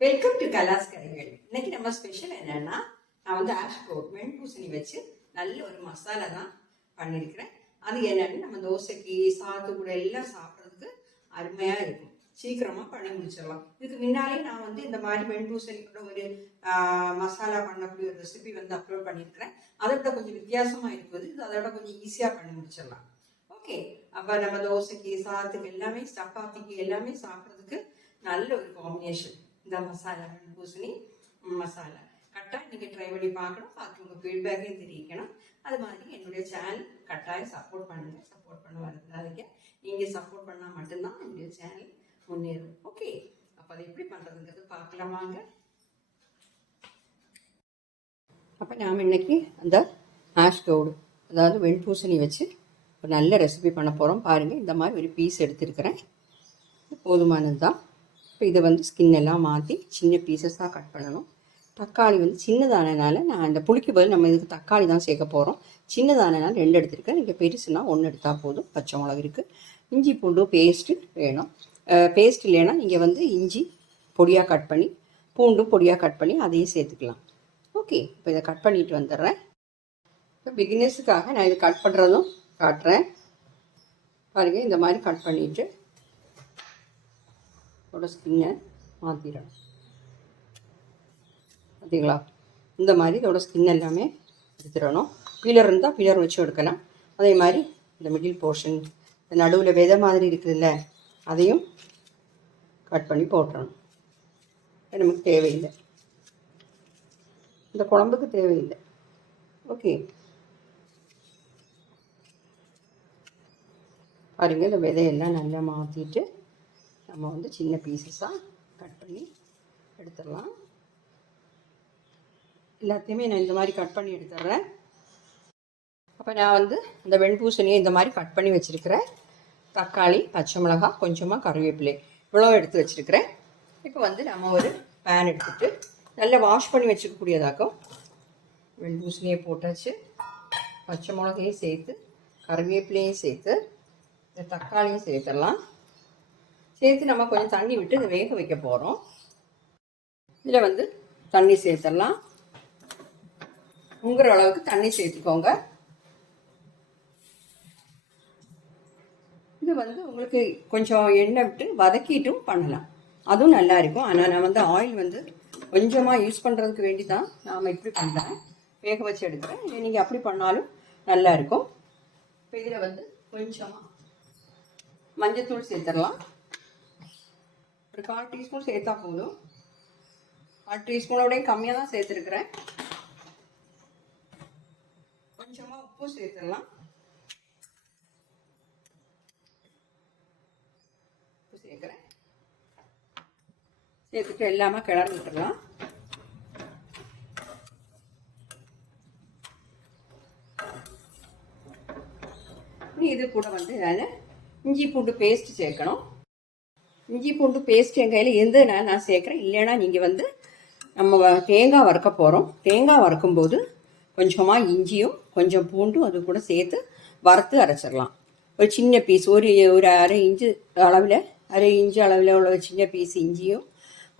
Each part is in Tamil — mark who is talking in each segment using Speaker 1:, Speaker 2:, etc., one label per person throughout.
Speaker 1: வெல்கம் டு கலாஸ் கதைகள் இன்னைக்கு நம்ம ஸ்பெஷல் என்னன்னா நான் வந்து ஆஷ் கோட் வெண்பூசணி வச்சு நல்ல ஒரு மசாலா தான் பண்ணியிருக்கிறேன் அது என்னன்னு நம்ம தோசைக்கு சாத்து கூட எல்லாம் சாப்பிட்றதுக்கு அருமையாக இருக்கும். சீக்கிரமாக பண்ணி முடிச்சிடலாம். இதுக்கு முன்னாலே நான் வந்து இந்த மாதிரி மென்பூசணி கூட ஒரு மசாலா பண்ணக்கூடிய ஒரு ரெசிபி வந்து அப்லோட் பண்ணியிருக்கிறேன் அதை விட கொஞ்சம் வித்தியாசமாக இருக்குது. இது அதோட கொஞ்சம் ஈஸியாக பண்ணி முடிச்சிடலாம். ஓகே அப்போ நம்ம தோசைக்கு சாதத்துக்கு எல்லாமே சப்பாத்திக்கு எல்லாமே சாப்பிட்றதுக்கு நல்ல ஒரு காம்பினேஷன் இந்த மசாலா பூசணி மசாலா. கட்டாயம் நீங்கள் ட்ரை பண்ணி பார்க்கணும். பார்த்து உங்கள் ஃபீட்பேக்கையும் தெரிவிக்கணும். அது மாதிரி என்னுடைய சேனல் கட்டாயம் சப்போர்ட் பண்ணுங்கள் சப்போர்ட் பண்ண வரதுனால நீங்கள் சப்போர்ட் பண்ணால் மட்டும்தான் என்னுடைய சேனல் முன்னேறும். ஓகே அப்போ அதை எப்படி பண்ணுறதுங்கிறது பார்க்கலாம் வாங்க. அப்போ நாம் இன்னைக்கு அந்த ஆஷ் கவுடு அதாவது வெண்பூசணி வச்சு ஒரு நல்ல ரெசிபி பண்ண போகிறோம் பாருங்கள் இந்த மாதிரி ஒரு பீஸ் எடுத்துருக்கிறேன். போதுமானது தான் இப்போ இதை வந்து ஸ்கின் எல்லாம் மாற்றி சின்ன பீசஸாக கட் பண்ணணும். தக்காளி வந்து சின்னதானனால நான் அந்த புளிக்கு பதில் நம்ம இதுக்கு தக்காளி தான் சேர்க்க போகிறோம் சின்னதானனால ரெண்டு எடுத்திருக்கேன். நீங்கள் பெருசுனா ஒன்று எடுத்தால் போதும். பச்சை மிளகு இருக்குது இஞ்சி பூண்டு பேஸ்ட்டு வேணும். பேஸ்ட் இல்லைன்னா நீங்கள் வந்து இஞ்சி பொடியாக கட் பண்ணி பூண்டும் பொடியாக கட் பண்ணி அதையும் சேர்த்துக்கலாம். ஓகே இப்போ இதை கட் பண்ணிட்டு வந்துடுறேன். இப்போ பிகினர்ஸுக்காக நான் இது கட் பண்ணுறதும் காட்டுறேன். பாருங்கள் இந்த மாதிரி கட் பண்ணிவிட்டு இதோட ஸ்கின்னை மாற்றிடணும் பார்த்தீங்களா இந்த மாதிரி இதோட ஸ்கின் எல்லாமே எடுத்துடணும். பீலர் இருந்தால் பீலர் வச்சு எடுக்கலாம். அதே மாதிரி இந்த மிடில் போர்ஷன் இந்த நடுவில் விதை மாதிரி இருக்குதுல்ல அதையும் கட் பண்ணி போட்டுறணும் நமக்கு தேவையில்லை. இந்த குழம்புக்கு தேவையில்லை. ஓகே பாருங்கள் இந்த விதையெல்லாம் நல்லா மாற்றிட்டு நம்ம வந்து சின்ன பீசஸாக கட் பண்ணி எடுத்துடலாம். எல்லாத்தையுமே நான் இந்த மாதிரி கட் பண்ணி எடுத்துடுறேன். அப்போ நான் வந்து இந்த வெண்பூசணியை இந்த மாதிரி கட் பண்ணி வச்சுருக்கிறேன் தக்காளி பச்சை மிளகாய் கொஞ்சமாக கருவேப்பிலை இவ்வளோ எடுத்து வச்சுருக்கிறேன். இப்போ வந்து நம்ம ஒரு பேன் எடுத்துகிட்டு நல்லா வாஷ் பண்ணி வச்சுக்கக்கூடியதாக்கும் வெண்பூசணியை போட்டாச்சு. பச்சை மிளகையும் சேர்த்து கருவேப்பிலையும் சேர்த்து இந்த தக்காளியும் சேர்த்துடலாம். சேர்த்து நம்ம கொஞ்சம் தண்ணி விட்டு இதை வேக வைக்க போகிறோம் இதில் வந்து தண்ணி சேர்த்துடலாம். உங்குற அளவுக்கு தண்ணி சேர்த்துக்கோங்க. இது வந்து உங்களுக்கு கொஞ்சம் எண்ணெய் விட்டு வதக்கிட்டும் பண்ணலாம். அதுவும் நல்லா இருக்கும். ஆனால் நான் வந்து ஆயில் வந்து கொஞ்சமாக யூஸ் பண்ணுறதுக்கு வேண்டி தான் நாம் இப்படி பண்ணுறேன் வேக வச்சு எடுக்கிறேன். நீங்கள் அப்படி பண்ணாலும் நல்லா இருக்கும். இப்போ இதில் வந்து கொஞ்சமாக மஞ்சத்தூள் சேர்த்துடலாம். ஒரு கால் டீஸ்பூன் சேர்த்தா போதும். கால் டீஸ்பூனோடையும் கம்மியாக தான் சேர்த்துருக்குறேன். கொஞ்சமாக உப்பும் சேர்த்துடலாம். உப்பு சேர்க்குறேன். சேர்த்துட்டு எல்லாமே கிளறி விட்டுடலாம். இது கூட வந்து நான் இஞ்சி பூண்டு பேஸ்ட் சேர்க்கணும். இஞ்சி பூண்டு பேஸ்ட் என் கையில் இருந்ததுனா நான் சேர்க்குறேன்? இல்லைன்னா நீங்கள் வந்து நம்ம தேங்காய் வறுக்க போகிறோம் தேங்காய் வறுக்கும்போது கொஞ்சமாக இஞ்சியும் கொஞ்சம் பூண்டும் அது கூட சேர்த்து வறுத்து அரைச்சிடலாம். ஒரு சின்ன பீஸ் ஒரு ஒரு அரை இன்ச்சு அளவில் அரை இன்ச்சு அளவில் உள்ள ஒரு சின்ன பீஸ் இஞ்சியும்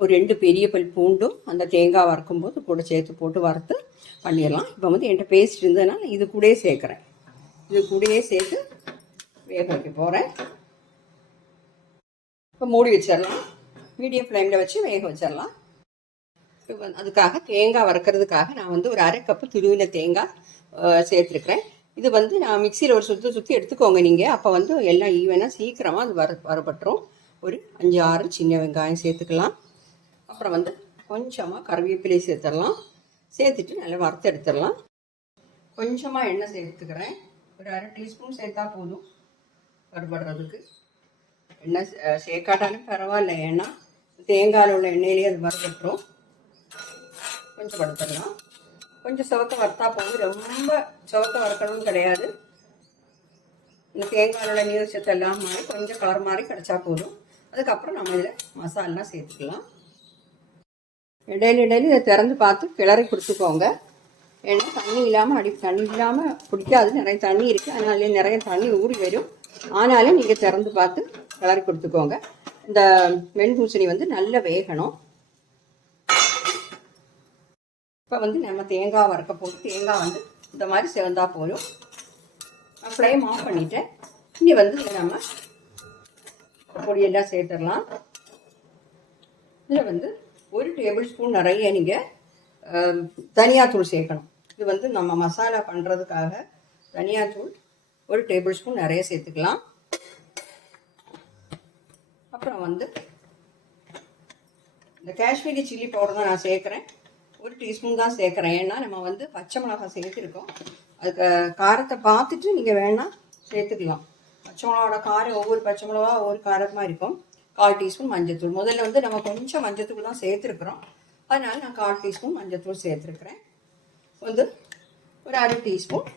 Speaker 1: ஒரு ரெண்டு பெரிய பல் பூண்டும் அந்த தேங்காய் வறுக்கும்போது கூட சேர்த்து போட்டு வறுத்து பண்ணிடலாம். இப்போ வந்து என்கிட்ட பேஸ்ட் இருந்ததுனால இது கூடயே சேர்க்குறேன். இது கூடயே சேர்த்து வேக வைக்க போகிறேன் இப்போ மூடி வச்சிடலாம். மீடியம் ஃப்ளேமில் வச்சு வேக வச்சிடலாம். அதுக்காக தேங்காய் வறுக்கிறதுக்காக நான் வந்து ஒரு அரை கப்பு துருவின தேங்காய் சேர்த்துருக்குறேன். இது வந்து நான் மிக்சியில் ஒரு சுற்றி சுற்றி எடுத்துக்கோங்க நீங்கள் அப்போ வந்து எல்லாம் ஈவனாக சீக்கிரமாக அது வர வரப்பட்டுரும் ஒரு அஞ்சு ஆறு சின்ன வெங்காயம் சேர்த்துக்கலாம். அப்புறம் வந்து கொஞ்சமாக கருவேப்பிலை சேர்த்துடலாம். சேர்த்துட்டு நல்லா வறுத்து எடுத்துடலாம். கொஞ்சமாக எண்ணெய் சேர்த்துக்கிறேன். ஒரு அரை டீஸ்பூன் சேர்த்தா போதும் வறுபடுறதுக்கு. எண்ணெய் சேர்க்காட்டாலும் பரவாயில்ல ஏன்னா தேங்காயில் உள்ள எண்ணெயிலேயே அது வறுத்துட்டுரும் கொஞ்சம் வறுத்துடலாம் கொஞ்சம் சிவக்க வறுத்தா போதும் ரொம்ப சிவக்க வறுக்கணும்னு கிடையாது இந்த தேங்காயோட உள்ள நீர் சத்து எல்லாம் மாதிரி கொஞ்சம் கார் மாதிரி கிடச்சா போதும் அதுக்கப்புறம் நம்ம இதில் மசாலெலாம் சேர்த்துக்கலாம் இடையில இடையில இதை திறந்து பார்த்து கிளறி கொடுத்துக்கோங்க ஏன்னா தண்ணி இல்லாமல் அடி தண்ணி இல்லாமல் பிடிக்காது நிறைய தண்ணி இருக்குது அதனாலே நிறைய தண்ணி ஊறி வரும் ஆனாலும் நீங்கள் திறந்து பார்த்து கலர் கொடுத்துக்கோங்க. இந்த வெண்பூசணி வந்து நல்லா வேகணும். இப்போ வந்து நம்ம தேங்காய் வறுக்க போட்டு தேங்காய் வந்து இந்த மாதிரி சிவந்தா போதும். நான் ஃப்ளேம் ஆஃப் பண்ணிட்டேன். இனி வந்து இதில் நம்ம பொடியெல்லாம் சேர்த்துடலாம். இதில் வந்து ஒரு டேபிள் ஸ்பூன் நிறைய நீங்கள் தனியாத்தூள் சேர்க்கணும். இது வந்து நம்ம மசாலா பண்ணுறதுக்காக தனியாத்தூள் ஒரு டேபிள் ஸ்பூன் நிறைய சேர்த்துக்கலாம். அப்புறம் வந்து இந்த காஷ்மீரி சில்லி பவுடர் தான் நான் சேர்க்குறேன். ஒரு டீஸ்பூன் தான் சேர்க்குறேன். ஏன்னா நம்ம வந்து பச்சை மிளகாய் சேர்த்துருக்கோம். அதுக்கு காரத்தை பார்த்துட்டு நீங்கள் வேணால் சேர்த்துக்கலாம். பச்சை மிளகாவோட காரம் ஒவ்வொரு பச்சை மிளகா ஒவ்வொரு காரமாக இருக்கும். கால் டீஸ்பூன் மஞ்சத்தூள். முதல்ல வந்து நம்ம கொஞ்சம் மஞ்சத்தூள் தான் சேர்த்துருக்குறோம். அதனால் நான் கால் டீஸ்பூன் மஞ்சத்தூள் சேர்த்துருக்குறேன். வந்து ஒரு அரை டீஸ்பூன்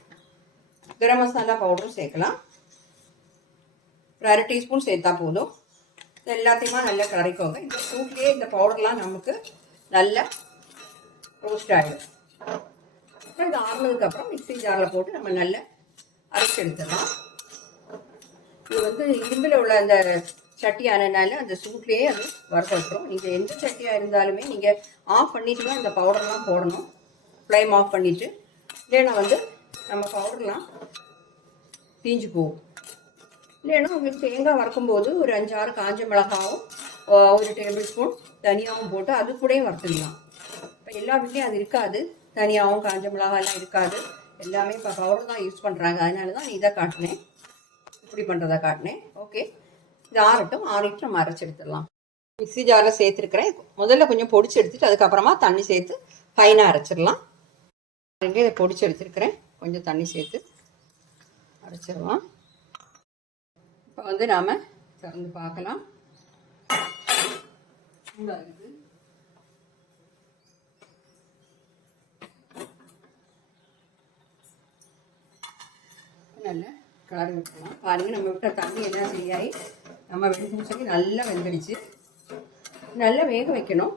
Speaker 1: கரம் மசாலா பவுடரும் சேர்க்கலாம். ஒரு அரை டீஸ்பூன் சேர்த்தா போதும். இது எல்லாத்தையுமா நல்லா கரைக்கோங்க. இந்த சூட்லேயே இந்த பவுடர்லாம் நமக்கு நல்லா ரோஸ்ட் ஆகிடும் அப்புறம் இது ஆறுனதுக்கப்புறம் மிக்ஸி ஜாரில் போட்டு நம்ம நல்லா அரைச்சி எடுத்துடலாம். இது வந்து இரும்பில் உள்ள அந்த சட்டி ஆனதுனால அந்த சூட்லேயே அது வறுக்க நீங்கள் எந்த சட்டியாக இருந்தாலுமே நீங்கள் ஆஃப் பண்ணிட்டு தான் இந்த பவுடர்லாம் போடணும். ஃப்ளேம் ஆஃப் பண்ணிவிட்டு இல்லைன்னா வந்து நம்ம பவுடர்லாம் தீஞ்சு போகும். இல்லைன்னா உங்களுக்கு தேங்காய் வறுக்கும்போது ஒரு அஞ்சாறு காஞ்ச மிளகாவும் ஒரு டேபிள் ஸ்பூன் தனியாகவும் போட்டு அது கூடயும் வறுத்துக்கலாம். இப்போ எல்லா வீட்லேயும் அது இருக்காது. தனியாகவும் காஞ்ச மிளகாலாம் இருக்காது. எல்லாமே இப்போ பவுடர் தான் யூஸ் பண்ணுறாங்க அதனால தான் இதை காட்டினேன். இப்படி பண்ணுறதை காட்டினேன். ஓகே இது ஆறட்டும். ஆறிட்டு நம்ம அரைச்சி எடுத்துடலாம். மிக்ஸி ஜாரில் சேர்த்துருக்குறேன். முதல்ல கொஞ்சம் பொடிச்சு எடுத்துட்டு அதுக்கப்புறமா தண்ணி சேர்த்து ஃபைனாக அரைச்சிடலாம். இதை பொடிச்சு எடுத்துருக்குறேன். கொஞ்சம் தண்ணி சேர்த்து அரைச்சிடலாம். இப்போ வந்து நாம் திறந்து பார்க்கலாம். சூடாக இருக்குது நல்லா கலரி விட்டுலாம் பாருங்கள் நம்ம விட்ட தண்ணி எல்லாம் சரியாகி நம்ம வெண்பூசைக்கு நல்லா வெந்துடுச்சு. நல்லா வேக வைக்கணும்.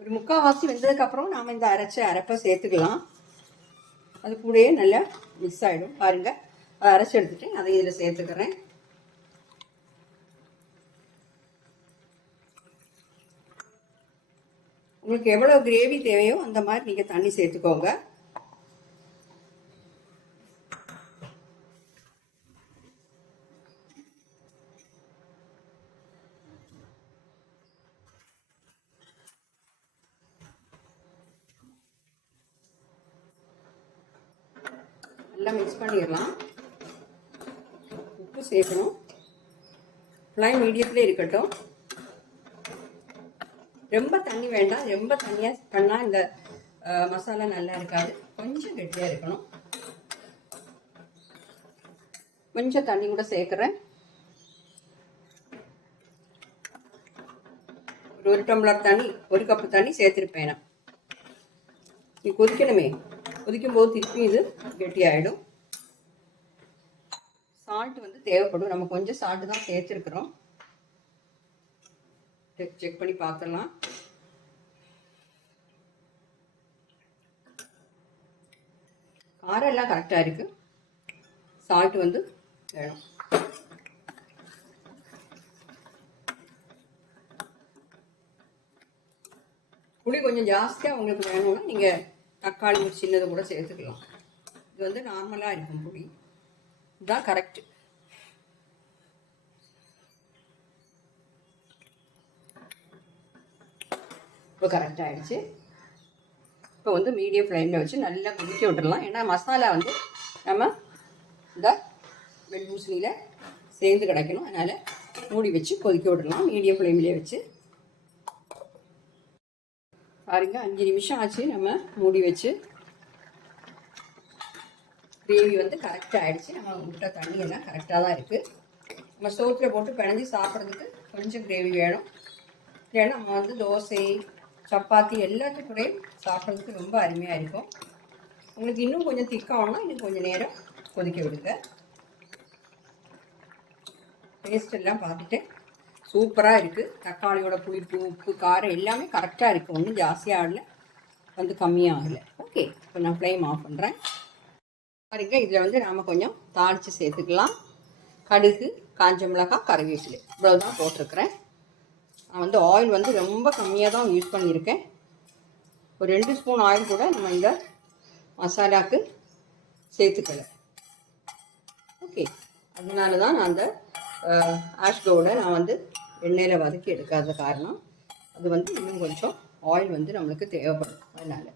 Speaker 1: ஒரு முக்கால்வாசி வெந்ததுக்கப்புறம் நாம் இந்த அரைச்ச அரைப்பை சேர்த்துக்கலாம். அது கூடயே நல்லா மிக்ஸ் ஆகிடும் பாருங்கள் அதை அரைச்சி எடுத்துட்டு அதை இதில் சேர்த்துக்கிறேன். உங்களுக்கு எவ்வளோ கிரேவி தேவையோ அந்த மாதிரி நீங்கள் தண்ணி சேர்த்துக்கோங்க. நல்லா மிக்ஸ் பண்ணிடலாம். சேர்க்கணும் ஃப்ளைம் மீடியத்தில் இருக்கட்டும். ரொம்ப தண்ணி வேண்டாம். ரொம்ப தண்ணியாக பண்ணால் இந்த மசாலா நல்லா இருக்காது. கொஞ்சம் கெட்டியாக இருக்கணும். கொஞ்சம் தண்ணி கூட சேர்க்குறேன் ஒரு ஒரு டம்ளர் தண்ணி ஒரு கப்பு தண்ணி சேர்த்துருப்பேன் நான். நீ கொதிக்கணுமே. கொதிக்கும் போது திருப்பி இது கெட்டியாயிடும். சால்ட் வந்து தேவைப்படும். நம்ம கொஞ்சம் சால்ட் தான் சேர்த்துருக்குறோம். செக் பண்ணி பார்க்கலாம். காரம் எல்லாம் கரெக்டாக இருக்குது சால்ட் வந்து வேணும். புளி கொஞ்சம் ஜாஸ்தியாக உங்களுக்கு வேணும்னா நீங்கள் தக்காளி சின்னதை கூட சேர்த்துக்கலாம். இது வந்து நார்மலாக இருக்கும் புளி. இதுதான் கரெக்ட். இப்போ கரெக்ட் ஆகிடுச்சு இப்போ வந்து மீடியம் ஃப்ளேமில் வச்சு நல்லா கொதிக்க விட்டுடலாம். ஏன்னா மசாலா வந்து நம்ம இந்த வெண்பூசணியில் சேர்ந்து கிடைக்கணும். அதனால் மூடி வச்சு கொதிக்க விட்டுடலாம் மீடியம் ஃப்ளேம்லேயே வச்சு. பாருங்க அஞ்சு நிமிஷம் ஆச்சு நம்ம மூடி வச்சு. கிரேவி வந்து கரெக்டாக ஆயிடுச்சு. நம்ம விட்ட தண்ணி எல்லாம் கரெக்டாக தான் இருக்குது நம்ம சோத்தில் போட்டு பிணைஞ்சி சாப்பிட்றதுக்கு கொஞ்சம் கிரேவி வேணும். இல்லைன்னா நம்ம வந்து தோசை சப்பாத்தி எல்லாத்துக்கூடையும் சாப்பிட்றதுக்கு ரொம்ப அருமையாக இருக்கும். உங்களுக்கு இன்னும் கொஞ்சம் திக்காகணும்னா இன்னும் கொஞ்சம் நேரம் கொதிக்க விடுங்க. டேஸ்ட் எல்லாம் பார்த்துட்டு சூப்பராக இருக்குது தக்காளியோட புளிப்பு உப்பு காரம் எல்லாமே கரெக்டாக இருக்குது ஒன்றும் ஜாஸ்தியாக ஆகலை. வந்து கம்மியாக ஆகலை. ஓகே இப்போ நான் ஃப்ளேம் ஆஃப் பண்ணுறேன் பாருங்க இதில் வந்து நாம் கொஞ்சம் தாளித்து சேர்த்துக்கலாம். கடுகு காஞ்ச மிளகாய் கருவேப்பிலை. இவ்வளோ தான் போட்டிருக்கிறேன். நான் வந்து ஆயில் வந்து ரொம்ப கம்மியாக தான் யூஸ் பண்ணியிருக்கேன். ஒரு ரெண்டு ஸ்பூன் ஆயில் கூட நம்ம இந்த மசாலாவுக்கு சேர்த்துக்கல. ஓகே அதனால தான் நான் அந்த ஆஷ்கோவில் நான் வந்து எண்ணெயில் வதக்கி எடுக்காத காரணம். அது வந்து இன்னும் கொஞ்சம் ஆயில் வந்து நம்மளுக்கு தேவைப்படும். அதனால்.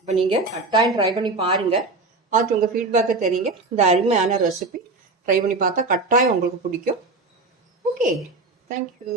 Speaker 1: இப்போ நீங்கள் கட்டாயம் ட்ரை பண்ணி பாருங்கள் பார்த்து உங்கள் ஃபீட்பேக்கை தெரியுங்க. இந்த அருமையான ரெசிபி ட்ரை பண்ணி பார்த்தா கட்டாயம் உங்களுக்கு பிடிக்கும். Okay thank you